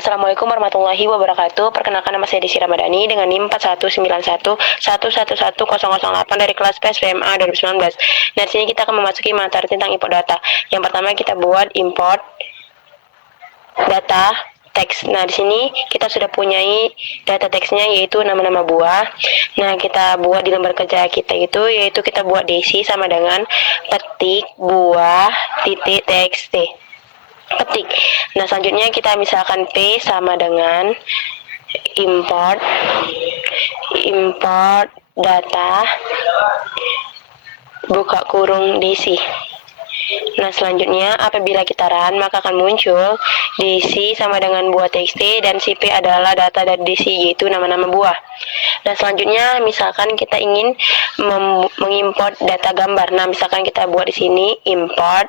Assalamualaikum warahmatullahi wabarakatuh. Perkenalkan, nama saya Desi Ramadhani dengan NIM 4191111008 dari kelas PSPMA 2019. Nah, di sini kita akan memasuki materi tentang import data. Yang pertama kita buat import data teks. Nah, di sini kita sudah punyai data teksnya yaitu nama-nama buah. Nah, kita buat di lembar kerja kita yaitu kita buat Desi sama dengan petik buah titik txt. Petik. Nah, selanjutnya kita misalkan P sama dengan import data buka kurung DC. Nah, selanjutnya apabila kita run maka akan muncul DC sama dengan buah txt dan si P adalah data dari DC yaitu nama-nama buah. Nah, selanjutnya misalkan kita ingin mengimport data gambar. Nah, misalkan kita buat di sini import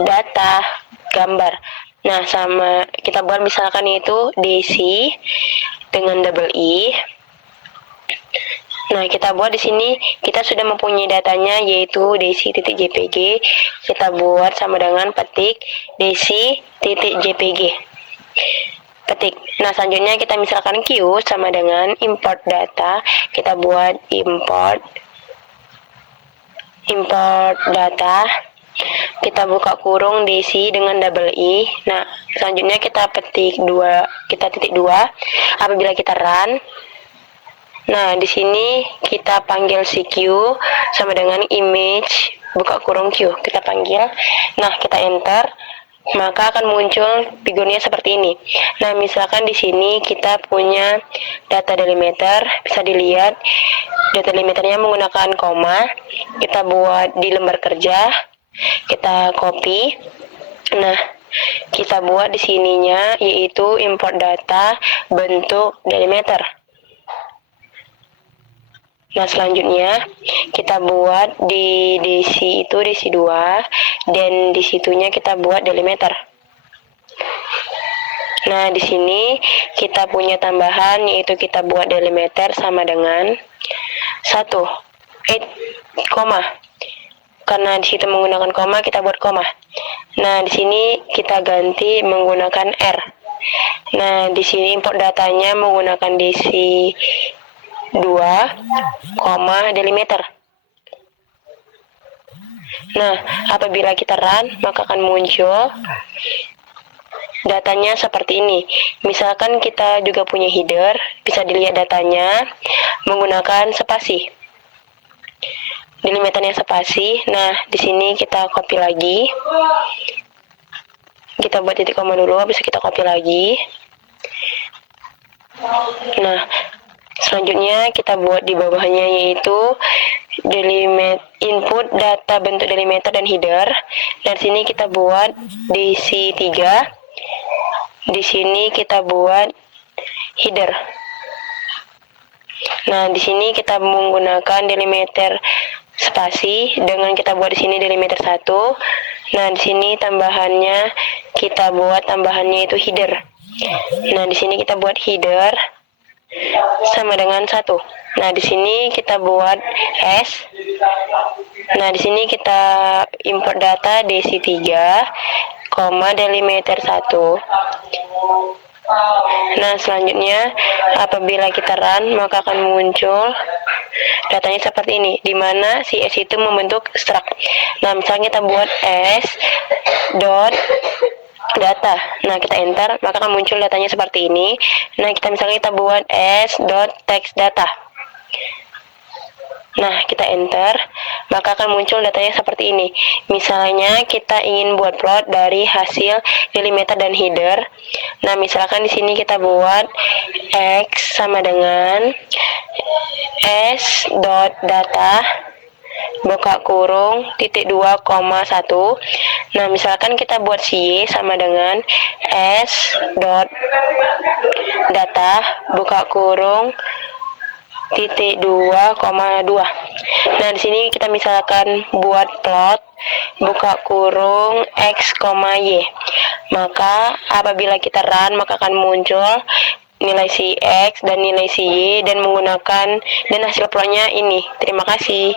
data gambar. Nah, sama kita buat misalkan itu DC dengan double I. Nah, kita buat di sini kita sudah mempunyai datanya yaitu dc.jpg. Kita buat sama dengan petik dc.jpg. Petik. Nah, selanjutnya kita misalkan Q sama dengan import data. Kita buat import data. Kita buka kurung DC dengan double I. Nah, selanjutnya kita titik 2. Apabila kita run, nah di sini kita panggil si Q sama dengan image buka kurung Q. Kita panggil. Nah, kita enter, maka akan muncul figurnya seperti ini. Nah, misalkan di sini kita punya data delimiter, bisa dilihat data delimiternya menggunakan koma. Kita buat di lembar kerja. Kita copy. Nah, kita buat di sininya yaitu import data bentuk delimiter. Nah, selanjutnya kita buat di DC itu DC 2 dan di situnya kita buat delimiter. Nah, di sini kita punya tambahan yaitu kita buat delimiter sama dengan 1 koma. Karena di situ menggunakan koma, kita buat koma. Nah, di sini kita ganti menggunakan R. Nah, di sini import datanya menggunakan DC 2, delimiter. Nah, apabila kita run, maka akan muncul datanya seperti ini. Misalkan kita juga punya header, bisa dilihat datanya menggunakan spasi. Delimiternya spasi. Nah, di sini kita copy lagi. Kita buat titik koma dulu, bisa kita copy lagi. Nah, selanjutnya kita buat di bawahnya yaitu input data bentuk delimiter dan header. Dari sini kita buat DC 3. Di sini kita buat header. Nah, di sini kita menggunakan delimiter spasi dengan kita buat di sini delimiter 1. Nah, di sini tambahannya kita buat tambahannya itu header. Nah, di sini kita buat header sama dengan 1. Nah, di sini kita buat S. Nah, di sini kita import data DC 3, delimiter 1. Nah, selanjutnya apabila kita run maka akan muncul datanya seperti ini, di mana si S itu membentuk struct. Nah, misalnya kita buat S dot data. Nah, kita enter, maka akan muncul datanya seperti ini. Nah, kita buat S dot text data. Nah, kita enter, maka akan muncul datanya seperti ini. Misalnya kita ingin buat plot dari hasil delimiter dan header. Nah, misalkan di sini kita buat X sama dengan S dot data buka kurung titik 2,1. Nah, misalkan kita buat Y sama dengan S dot data buka kurung titik 2,2. Nah, di sini kita misalkan buat plot buka kurung X, Y. Maka apabila kita run maka akan muncul nilai si X dan nilai si Y dan menggunakan dan hasil plotnya ini. Terima kasih.